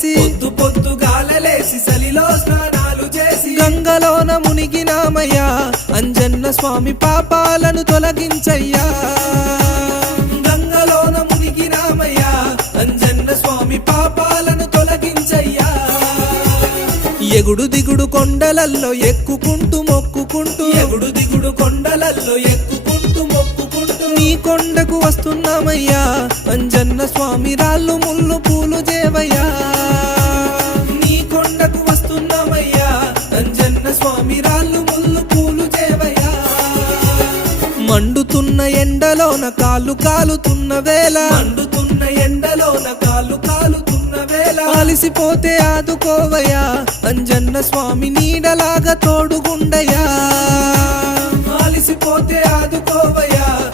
చేసి పొద్దు పొద్దు గాలలేసి సలిలో స్నానాలు చేసి గంగలోన మునిగినామయ్యా అంజన్న స్వామి పాపాలను తొలగించయ్యా. గంగలోన మునిగినామయ్యా అంజన్న స్వామి పాపాలను తొలగించయ్యా. ఎగుడు దిగుడు కొండలల్లో ఎక్కుకుంటూ మొక్కుకుంటూ ఎగుడు దిగుడు కొండలల్లో ఎక్కుకుంటూ మొక్కుకుంటూ నీ కొండకు వస్తున్నామయ్యా అంజన్న స్వామి రాళ్ళు ముళ్ళు పూలు చేవయ్యా. స్వామి రాళ్ళు ముళ్ళు పూలు చేవయ్యా. మండుతున్న ఎండలోన కాలు కాలుతున్న వేళ. మండుతున్న ఎండలోన కాలు కాలుతున్న వేళ. అలిసిపోతే ఆదుకోవయ్యా. అంజన్న స్వామి నీడలాగా తోడుగుండయా అలిసిపోతే ఆదుకోవయ్యా.